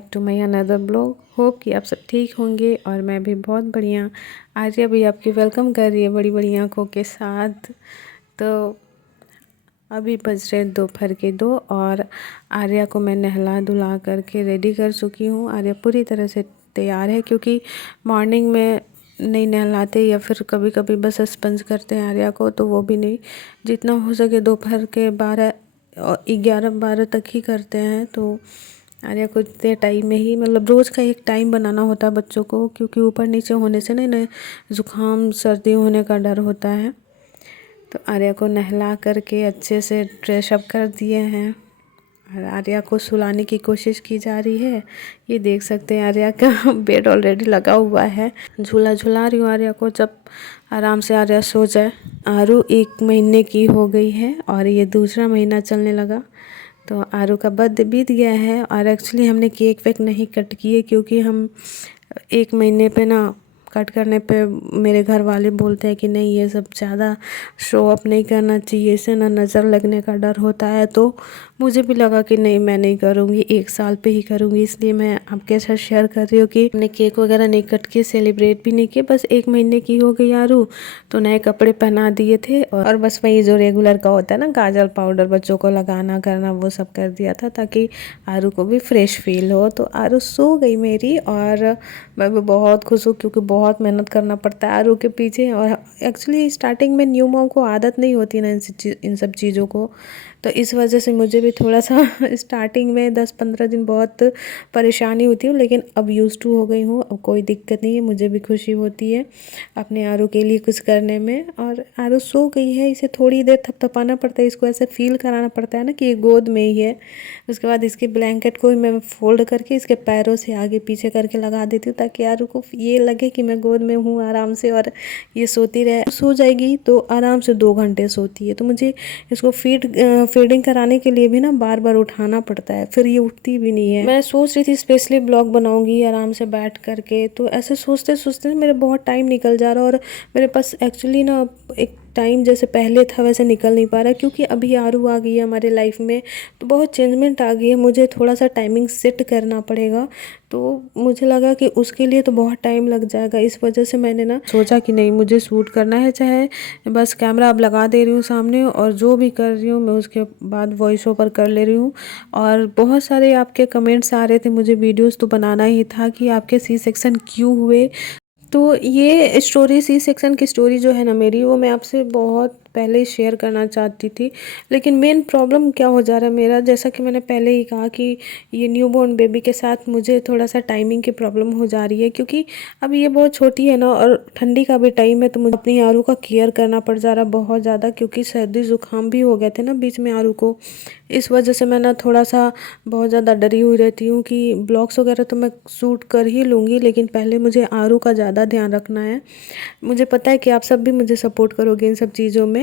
Back to my another blog. Hope कि आप सब ठीक होंगे और मैं भी बहुत बढ़िया। आर्या भी आपकी वेलकम कर रही है बड़ी बड़ी आँखों के साथ। तो अभी बज रहे दोपहर के 2 और आर्या को मैं नहला धुला करके रेडी कर चुकी हूँ। आर्या पूरी तरह से तैयार है क्योंकि मॉर्निंग में नहीं नहलाते या फिर कभी कभी बस स्पंज करते हैं आर्या को, तो वो भी नहीं, जितना हो सके दोपहर के 12 और 11-12 तक ही करते हैं। तो आर्या को इतने टाइम में ही, मतलब रोज़ का एक टाइम बनाना होता है बच्चों को, क्योंकि ऊपर नीचे होने से नहीं ज़ुकाम सर्दी होने का डर होता है। तो आर्या को नहला करके अच्छे से ड्रेस अप कर दिए हैं और आर्या को सुलाने की कोशिश की जा रही है। ये देख सकते हैं आर्या का बेड ऑलरेडी लगा हुआ है। झूला झुला रही हूँ आर्या को, जब आराम से आर्या सो जाए। आरू 1 महीने की हो गई है और ये दूसरा महीना चलने लगा। तो आरू का बर्थडे बीत गया है और एक्चुअली हमने केक वेक नहीं कट किए क्योंकि हम 1 महीने पे ना कट करने पे मेरे घर वाले बोलते हैं कि नहीं, ये सब ज़्यादा शो अप नहीं करना चाहिए, इससे ना नज़र लगने का डर होता है। तो मुझे भी लगा कि नहीं, मैं नहीं करूँगी, 1 साल पे ही करूँगी। इसलिए मैं आपके साथ शेयर कर रही हूँ कि हमने केक वगैरह नहीं कट किए, सेलिब्रेट भी नहीं किए। बस 1 महीने की हो गई आरू, तो नए कपड़े पहना दिए थे और बस वही जो रेगुलर का होता है ना, काजल पाउडर बच्चों को लगाना करना, वो सब कर दिया था ताकि आरू को भी फ्रेश फील हो। तो आरू सो गई मेरी और मैं भी बहुत खुश हूँ क्योंकि बहुत मेहनत करना पड़ता है आरू के पीछे। और एक्चुअली स्टार्टिंग में न्यू मॉम को आदत नहीं होती ना इन सब चीज़ों को, तो इस वजह से मुझे भी थोड़ा सा स्टार्टिंग में 10-15 दिन बहुत परेशानी होती है, लेकिन अब यूज़ टू हो गई हूँ, अब कोई दिक्कत नहीं है। मुझे भी खुशी होती है अपने आरू के लिए कुछ करने में। और आरू सो गई है, इसे थोड़ी देर थपथपाना पड़ता है, इसको ऐसे फील कराना पड़ता है ना कि ये गोद में ही है। उसके बाद इसके ब्लैंकेट को भी मैं फोल्ड करके इसके पैरों से आगे पीछे करके लगा देती हूँ ताकि आरू को ये लगे कि मैं गोद में हूँ आराम से, और ये सोती रहे। सो जाएगी तो आराम से 2 घंटे सोती है। तो मुझे इसको फीडिंग कराने के लिए भी ना बार बार उठाना पड़ता है, फिर ये उठती भी नहीं है। मैं सोच रही थी स्पेशली ब्लॉग बनाऊंगी आराम से बैठ करके, तो ऐसे सोचते सोचते मेरे बहुत टाइम निकल जा रहा है और मेरे पास एक्चुअली ना एक टाइम जैसे पहले था वैसे निकल नहीं पा रहा, क्योंकि अभी आरू आ गई है हमारे लाइफ में, तो बहुत चेंजमेंट आ गई है। मुझे थोड़ा सा टाइमिंग सेट करना पड़ेगा, तो मुझे लगा कि उसके लिए तो बहुत टाइम लग जाएगा। इस वजह से मैंने ना सोचा कि नहीं, मुझे शूट करना है, चाहे बस कैमरा अब लगा दे रही हूँ सामने और जो भी कर रही हूँ मैं उसके बाद वॉइस ओवर कर ले रही हूँ। और बहुत सारे आपके कमेंट्स आ रहे थे, मुझे वीडियोस तो बनाना ही था कि आपके सी सेक्शन क्यों हुए। तो ये स्टोरी, सी सेक्शन की स्टोरी जो है ना मेरी, वो मैं आपसे बहुत पहले ही शेयर करना चाहती थी। लेकिन मेन प्रॉब्लम क्या हो जा रहा है मेरा, जैसा कि मैंने पहले ही कहा कि ये न्यूबॉर्न बेबी के साथ मुझे थोड़ा सा टाइमिंग की प्रॉब्लम हो जा रही है, क्योंकि अब ये बहुत छोटी है ना और ठंडी का भी टाइम है, तो मुझे अपनी आरू का केयर करना पड़ जा रहा है बहुत ज़्यादा, क्योंकि सर्दी ज़ुकाम भी हो गए थे ना बीच में आरू को। इस वजह से मैं ना थोड़ा सा बहुत ज़्यादा डरी हुई रहती हूँ कि ब्लॉग्स वगैरह तो मैं शूट कर ही लूँगी, लेकिन पहले मुझे आरू का ज़्यादा ध्यान रखना है। मुझे पता है कि आप सब भी मुझे सपोर्ट करोगे इन सब चीज़ों में।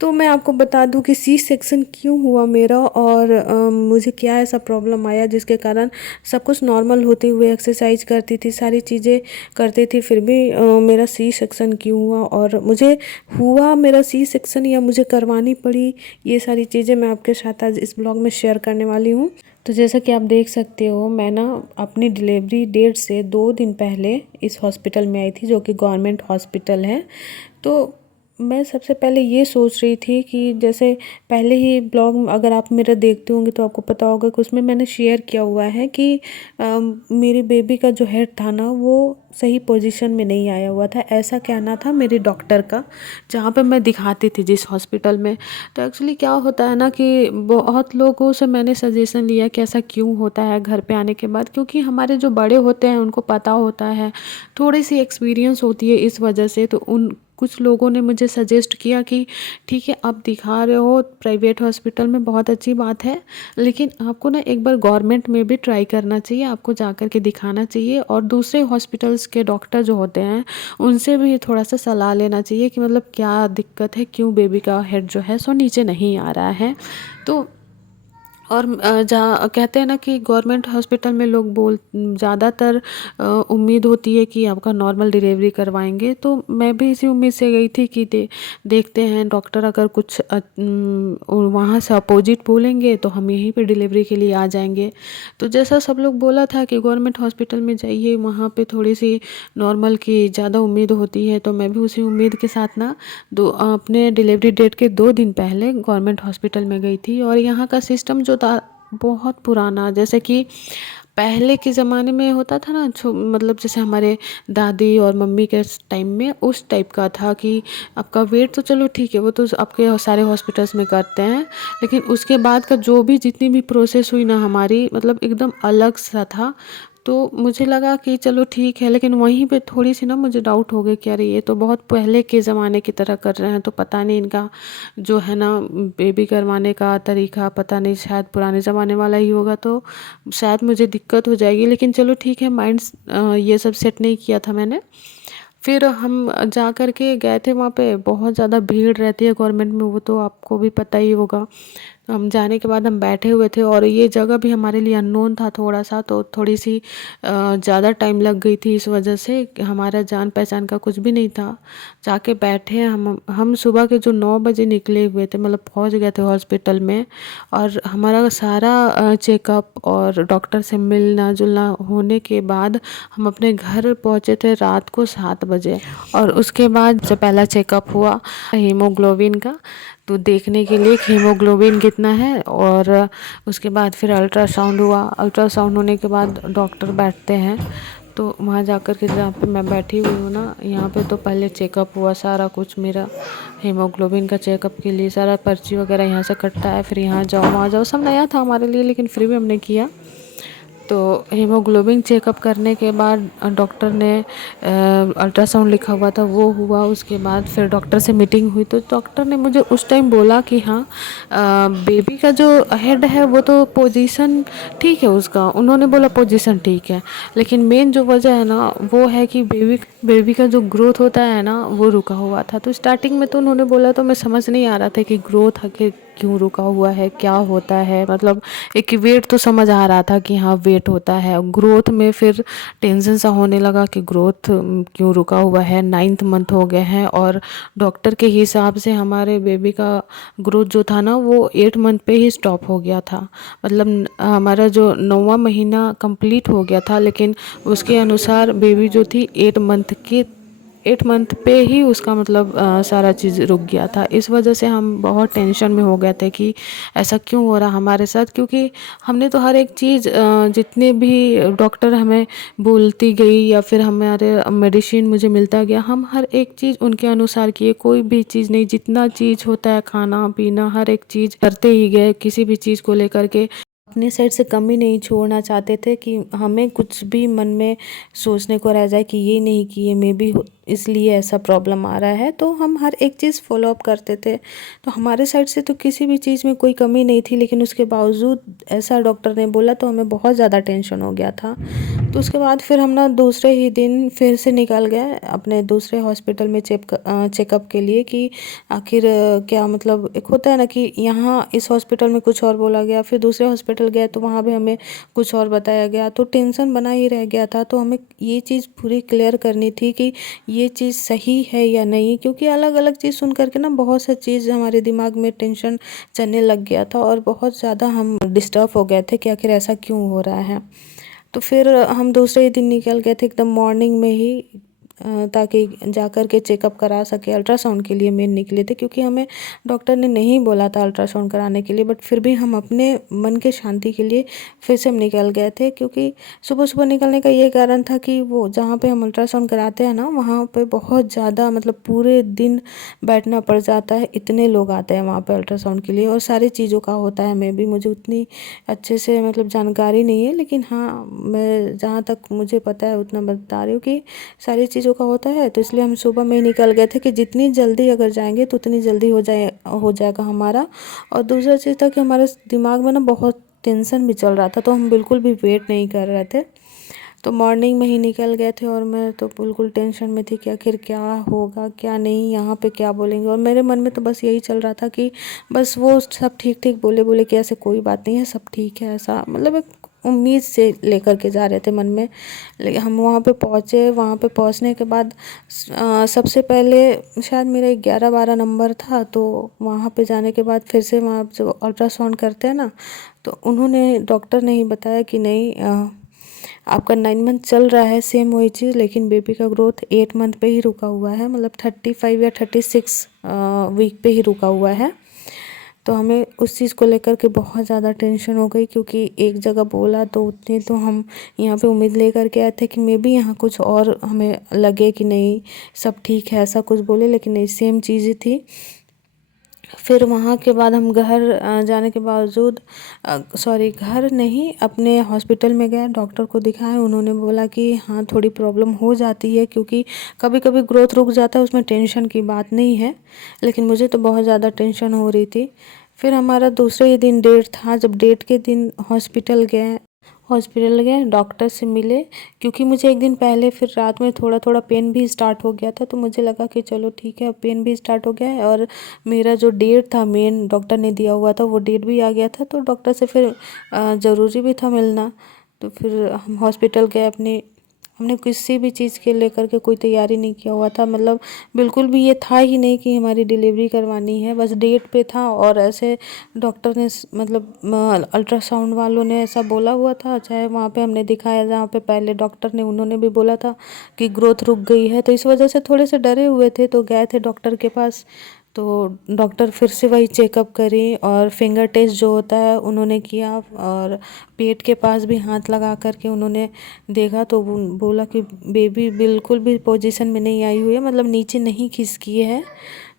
तो मैं आपको बता दूं कि सी सेक्शन क्यों हुआ मेरा और मुझे क्या ऐसा प्रॉब्लम आया जिसके कारण सब कुछ नॉर्मल होते हुए एक्सरसाइज करती थी, सारी चीज़ें करती थी, फिर भी मेरा सी सेक्शन क्यों हुआ और मुझे हुआ मेरा सी सेक्शन या मुझे करवानी पड़ी, ये सारी चीज़ें मैं आपके साथ आज इस ब्लॉग में शेयर करने वाली हूँ। तो जैसा कि आप देख सकते हो, मैं ना अपनी डिलीवरी डेट से 2 दिन पहले इस हॉस्पिटल में आई थी, जो कि गवर्नमेंट हॉस्पिटल है। तो मैं सबसे पहले ये सोच रही थी कि जैसे पहले ही ब्लॉग अगर आप मेरा देखते होंगे तो आपको पता होगा कि उसमें मैंने शेयर किया हुआ है कि मेरी बेबी का जो हेड था ना, वो सही पोजीशन में नहीं आया हुआ था। ऐसा कहना था मेरी डॉक्टर का, जहाँ पे मैं दिखाती थी जिस हॉस्पिटल में। तो एक्चुअली क्या होता है ना कि बहुत लोगों से मैंने सजेशन लिया कि ऐसा क्यों होता है घर पे आने के बाद, क्योंकि हमारे जो बड़े होते हैं उनको पता होता है, थोड़ी सी एक्सपीरियंस होती है इस वजह से। तो उन कुछ लोगों ने मुझे सजेस्ट किया कि ठीक है, आप दिखा रहे हो प्राइवेट हॉस्पिटल में, बहुत अच्छी बात है, लेकिन आपको ना एक बार गवर्नमेंट में भी ट्राई करना चाहिए, आपको जा कर के दिखाना चाहिए और दूसरे हॉस्पिटल्स के डॉक्टर जो होते हैं उनसे भी थोड़ा सा सलाह लेना चाहिए कि मतलब क्या दिक्कत है, क्यों बेबी का हेड जो है सो नीचे नहीं आ रहा है। तो और जहाँ कहते हैं ना कि गवर्नमेंट हॉस्पिटल में लोग ज़्यादातर उम्मीद होती है कि आपका नॉर्मल डिलीवरी करवाएंगे, तो मैं भी इसी उम्मीद से गई थी कि देखते हैं डॉक्टर अगर कुछ वहाँ से अपोजिट बोलेंगे तो हम यहीं पे डिलीवरी के लिए आ जाएंगे। तो जैसा सब लोग बोला था कि गवर्नमेंट हॉस्पिटल में जाइए, वहाँ पे थोड़ी सी नॉर्मल की ज़्यादा उम्मीद होती है, तो मैं भी उसी उम्मीद के साथ ना अपने डिलीवरी डेट के 2 दिन पहले गवर्नमेंट हॉस्पिटल में गई थी। और यहाँ का सिस्टम जो था बहुत पुराना, जैसे कि पहले के ज़माने में होता था ना, मतलब जैसे हमारे दादी और मम्मी के टाइम में उस टाइप का था कि आपका वेट तो चलो ठीक है, वो तो आपके सारे हॉस्पिटल्स में करते हैं, लेकिन उसके बाद का जो भी जितनी भी प्रोसेस हुई ना हमारी, मतलब एकदम अलग सा था। तो मुझे लगा कि चलो ठीक है, लेकिन वहीं पे थोड़ी सी ना मुझे डाउट हो गया कि अरे ये तो बहुत पहले के ज़माने की तरह कर रहे हैं, तो पता नहीं इनका जो है ना बेबी करवाने का तरीका पता नहीं शायद पुराने ज़माने वाला ही होगा, तो शायद मुझे दिक्कत हो जाएगी। लेकिन चलो ठीक है, माइंड ये सब सेट नहीं किया था मैंने। फिर हम जा कर के गए थे, वहाँ पे बहुत ज़्यादा भीड़ रहती है गवर्नमेंट में, वो तो आपको भी पता ही होगा। तो हम जाने के बाद हम बैठे हुए थे, और ये जगह भी हमारे लिए अननोन था थोड़ा सा, तो थोड़ी सी ज़्यादा टाइम लग गई थी, इस वजह से कि हमारा जान पहचान का कुछ भी नहीं था। जाके बैठे हम सुबह के जो 9 बजे निकले हुए थे, मतलब पहुंच गए थे हॉस्पिटल में। और हमारा सारा चेकअप और डॉक्टर से मिलना जुलना होने के बाद हम अपने घर पहुंचे थे रात को 7 बजे। और उसके बाद जो पहला चेकअप हुआ हीमोग्लोबिन का, तो देखने के लिए कि हीमोग्लोबिन कितना है। और उसके बाद फिर अल्ट्रासाउंड हुआ। अल्ट्रासाउंड होने के बाद डॉक्टर बैठते हैं, तो वहाँ जाकर के जहाँ पे मैं बैठी हुई हूँ ना, यहाँ पे तो पहले चेकअप हुआ सारा कुछ मेरा, हीमोग्लोबिन का चेकअप के लिए सारा पर्ची वगैरह यहाँ से कटता है, फिर यहाँ जाओ वहाँ जाओ, सब नया था हमारे लिए, लेकिन फिर भी हमने किया। तो हीमोग्लोबिन चेकअप करने के बाद डॉक्टर ने अल्ट्रासाउंड लिखा हुआ था वो हुआ। उसके बाद फिर डॉक्टर से मीटिंग हुई, तो डॉक्टर ने मुझे उस टाइम बोला कि हाँ, बेबी का जो हेड है वो तो पोजीशन ठीक है उसका, उन्होंने बोला पोजीशन ठीक है, लेकिन मेन जो वजह है ना वो है कि बेबी का जो ग्रोथ होता है ना वो रुका हुआ था। तो स्टार्टिंग में तो उन्होंने बोला, तो मैं समझ नहीं आ रहा था कि ग्रोथ आखिर क्यों रुका हुआ है, क्या होता है, मतलब एक वेट तो समझ आ रहा था कि हाँ वेट होता है, ग्रोथ में फिर टेंशन सा होने लगा कि ग्रोथ क्यों रुका हुआ है। 9th मंथ हो गए हैं, और डॉक्टर के हिसाब से हमारे बेबी का ग्रोथ जो था ना वो 8 मंथ पे ही स्टॉप हो गया था, मतलब हमारा जो 9वां महीना कंप्लीट हो गया था, लेकिन उसके अनुसार बेबी जो थी 8 मंथ पे ही उसका मतलब सारा चीज़ रुक गया था। इस वजह से हम बहुत टेंशन में हो गए थे कि ऐसा क्यों हो रहा हमारे साथ, क्योंकि हमने तो हर एक चीज़ जितने भी डॉक्टर हमें बोलती गई या फिर हमारे मेडिसिन मुझे मिलता गया, हम हर एक चीज़ उनके अनुसार किए, कोई भी चीज़ नहीं, जितना चीज़ होता है खाना पीना हर एक चीज़ करते ही गए, किसी भी चीज़ को लेकर के अपनी साइड से कमी नहीं छोड़ना चाहते थे कि हमें कुछ भी मन में सोचने को रह जाए कि ये नहीं किए, मे बी इसलिए ऐसा प्रॉब्लम आ रहा है। तो हम हर एक चीज़ फॉलो अप करते थे, तो हमारे साइड से तो किसी भी चीज़ में कोई कमी नहीं थी, लेकिन उसके बावजूद ऐसा डॉक्टर ने बोला तो हमें बहुत ज़्यादा टेंशन हो गया था। तो उसके बाद फिर हम ना दूसरे ही दिन फिर से निकल गए अपने दूसरे हॉस्पिटल में चेकअप के लिए कि आखिर क्या मतलब, एक होता है ना कि यहाँ इस हॉस्पिटल में कुछ और बोला गया, फिर दूसरे हॉस्पिटल गए तो वहाँ भी हमें कुछ और बताया गया, तो टेंशन बना ही रह गया था। तो हमें ये चीज़ पूरी क्लियर करनी थी कि ये चीज़ सही है या नहीं, क्योंकि अलग अलग चीज़ सुन करके ना बहुत सा चीज़ हमारे दिमाग में टेंशन चलने लग गया था, और बहुत ज़्यादा हम डिस्टर्ब हो गए थे कि आखिर ऐसा क्यों हो रहा है। तो फिर हम दूसरे ही दिन निकल गए थे एकदम मॉर्निंग में ही, ताकि जा कर के चेकअप करा सके। अल्ट्रासाउंड के लिए मेन निकले थे, क्योंकि हमें डॉक्टर ने नहीं बोला था अल्ट्रासाउंड कराने के लिए, बट फिर भी हम अपने मन के शांति के लिए फिर से हम निकल गए थे। क्योंकि सुबह सुबह निकलने का ये कारण था कि वो जहाँ पे हम अल्ट्रासाउंड कराते हैं ना, वहाँ पे बहुत ज़्यादा मतलब पूरे दिन बैठना पड़ जाता है, इतने लोग आते हैं वहाँ पे अल्ट्रासाउंड के लिए, और सारी चीज़ों का होता है। मैं भी मुझे उतनी अच्छे से मतलब जानकारी नहीं है, लेकिन हाँ मैं जहाँ तक मुझे पता है उतना बता रही हूँ कि सारी चीज़ों का होता है। तो इसलिए हम सुबह में ही निकल गए थे कि जितनी जल्दी अगर जाएंगे तो उतनी जल्दी हो जाएगा हमारा। और दूसरा चीज़ था कि हमारे दिमाग में ना बहुत टेंशन भी चल रहा था, तो हम बिल्कुल भी वेट नहीं कर रहे थे। तो मॉर्निंग में ही निकल गए थे और मैं तो बिल्कुल टेंशन में थी कि आखिर क्या होगा क्या नहीं, यहाँ पे क्या बोलेंगे। और मेरे मन में तो बस यही चल रहा था कि बस वो सब ठीक ठीक बोले बोले कि ऐसे कोई बात नहीं है, सब ठीक है, ऐसा मतलब एक उम्मीद से लेकर के जा रहे थे मन में। लेकिन हम वहाँ पे पहुँचे, वहाँ पे पहुँचने के बाद सबसे पहले शायद मेरा 11-12 नंबर था। तो वहाँ पे जाने के बाद फिर से वहाँ जो अल्ट्रासाउंड करते हैं ना, तो उन्होंने डॉक्टर ने ही बताया कि नहीं, आपका 9 मंथ चल रहा है, सेम वही चीज़, लेकिन बेबी का ग्रोथ 8 मंथ पे ही रुका हुआ है, मतलब 35 या 36 वीक पे ही रुका हुआ है। तो हमें उस चीज़ को लेकर के बहुत ज़्यादा टेंशन हो गई, क्योंकि एक जगह बोला तो उतनी तो हम यहाँ पे उम्मीद लेकर के आए थे कि मे बी यहाँ कुछ और हमें लगे कि नहीं सब ठीक है, ऐसा कुछ बोले, लेकिन नहीं, सेम चीज़ें थी। फिर वहाँ के बाद हम घर जाने के बावजूद सॉरी घर नहीं, अपने हॉस्पिटल में गए, डॉक्टर को दिखाए। उन्होंने बोला कि हाँ थोड़ी प्रॉब्लम हो जाती है, क्योंकि कभी कभी ग्रोथ रुक जाता है, उसमें टेंशन की बात नहीं है, लेकिन मुझे तो बहुत ज़्यादा टेंशन हो रही थी। फिर हमारा दूसरे ही दिन डेट था, जब डेट के दिन हॉस्पिटल गए, डॉक्टर से मिले, क्योंकि मुझे एक दिन पहले फिर रात में थोड़ा थोड़ा पेन भी स्टार्ट हो गया था। तो मुझे लगा कि चलो ठीक है, पेन भी स्टार्ट हो गया है और मेरा जो डेट था मेन डॉक्टर ने दिया हुआ था वो डेट भी आ गया था। तो डॉक्टर से फिर ज़रूरी भी था मिलना। तो फिर हम हॉस्पिटल गए अपने, हमने किसी भी चीज़ के लेकर के कोई तैयारी नहीं किया हुआ था, मतलब बिल्कुल भी ये था ही नहीं कि हमारी डिलीवरी करवानी है, बस डेट पे था। और ऐसे डॉक्टर ने मतलब अल्ट्रासाउंड वालों ने ऐसा बोला हुआ था, चाहे वहाँ पे हमने दिखाया जहाँ पे पहले डॉक्टर ने, उन्होंने भी बोला था कि ग्रोथ रुक गई है। तो इस वजह से थोड़े से डरे हुए थे, तो गए थे डॉक्टर के पास। तो डॉक्टर फिर से वही चेकअप करी और फिंगर टेस्ट जो होता है उन्होंने किया, और पेट के पास भी हाथ लगा करके उन्होंने देखा। तो बोला कि बेबी बिल्कुल भी पोजीशन में नहीं आई हुई है, मतलब नीचे नहीं खिसकी है।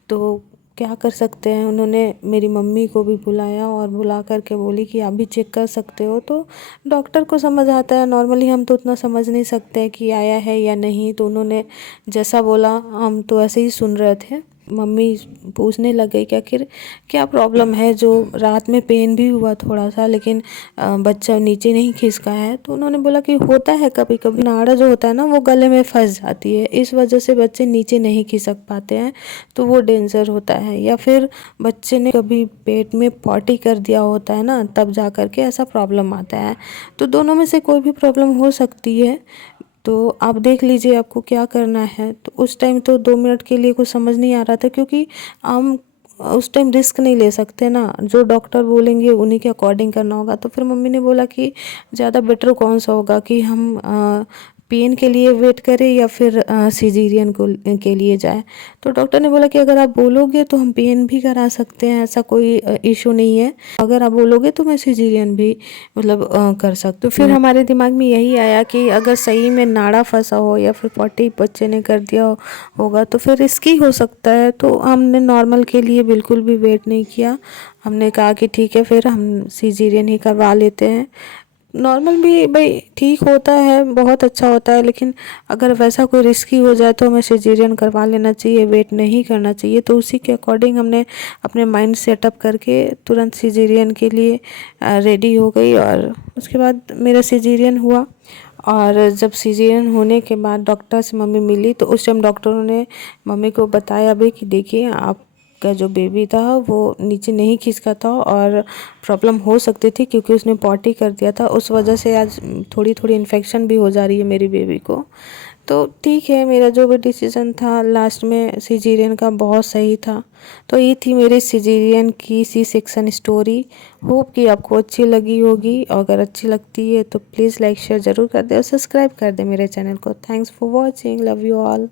तो क्या कर सकते हैं, उन्होंने मेरी मम्मी को भी बुलाया और बुला करके बोली कि आप भी चेक कर सकते हो। तो डॉक्टर को समझ आता है, नॉर्मली हम तो उतना समझ नहीं सकते कि आया है या नहीं। तो उन्होंने जैसा बोला हम तो ऐसे ही सुन रहे थे। मम्मी पूछने लग गई कि आखिर क्या प्रॉब्लम है, जो रात में पेन भी हुआ थोड़ा सा, लेकिन बच्चा नीचे नहीं खिसका है। तो उन्होंने बोला कि होता है कभी कभी, नाड़ा जो होता है ना वो गले में फंस जाती है, इस वजह से बच्चे नीचे नहीं खिसक पाते हैं, तो वो डेंजर होता है। या फिर बच्चे ने कभी पेट में पॉटी कर दिया होता है ना, तब जा कर के ऐसा प्रॉब्लम आता है। तो दोनों में से कोई भी प्रॉब्लम हो सकती है, तो आप देख लीजिए आपको क्या करना है। तो उस टाइम तो 2 मिनट के लिए कुछ समझ नहीं आ रहा था, क्योंकि हम उस टाइम रिस्क नहीं ले सकते ना, जो डॉक्टर बोलेंगे उन्हीं के अकॉर्डिंग करना होगा। तो फिर मम्मी ने बोला कि ज़्यादा बेटर कौन सा होगा कि हम पेन के लिए वेट करें या फिर सिजेरियन को के लिए जाए। तो डॉक्टर ने बोला कि अगर आप बोलोगे तो हम पेन भी करा सकते हैं, ऐसा कोई इशू नहीं है, अगर आप बोलोगे तो मैं सिजेरियन भी मतलब कर सकती हूँ। फिर हमारे दिमाग में यही आया कि अगर सही में नाड़ा फंसा हो या फिर पॉटी बच्चे ने कर दिया होगा तो फिर रिस्की हो सकता है। तो हमने नॉर्मल के लिए बिल्कुल भी वेट नहीं किया, हमने कहा कि ठीक है फिर हम सिजेरियन ही करवा लेते हैं। नॉर्मल भी भाई ठीक होता है, बहुत अच्छा होता है, लेकिन अगर वैसा कोई रिस्की हो जाए तो हमें सिजेरियन करवा लेना चाहिए, वेट नहीं करना चाहिए। तो उसी के अकॉर्डिंग हमने अपने माइंड सेटअप करके तुरंत सिजेरियन के लिए रेडी हो गई। और उसके बाद मेरा सिजेरियन हुआ। और जब सिजेरियन होने के बाद डॉक्टर से मम्मी मिली, तो उस टाइम डॉक्टरों ने मम्मी को बताया भी कि देखिए आपका जो बेबी था वो नीचे नहीं खिसका था और प्रॉब्लम हो सकती थी, क्योंकि उसने पॉटी कर दिया था, उस वजह से आज थोड़ी थोड़ी इन्फेक्शन भी हो जा रही है मेरी बेबी को। तो ठीक है, मेरा जो भी डिसीज़न था लास्ट में सिजेरियन का बहुत सही था। तो ये थी मेरी सिजेरियन की सी सेक्शन स्टोरी। होप कि आपको अच्छी लगी होगी, और अगर अच्छी लगती है तो प्लीज़ लाइक शेयर ज़रूर कर दे और सब्सक्राइब कर दे मेरे चैनल को। Thanks for watching, love you all.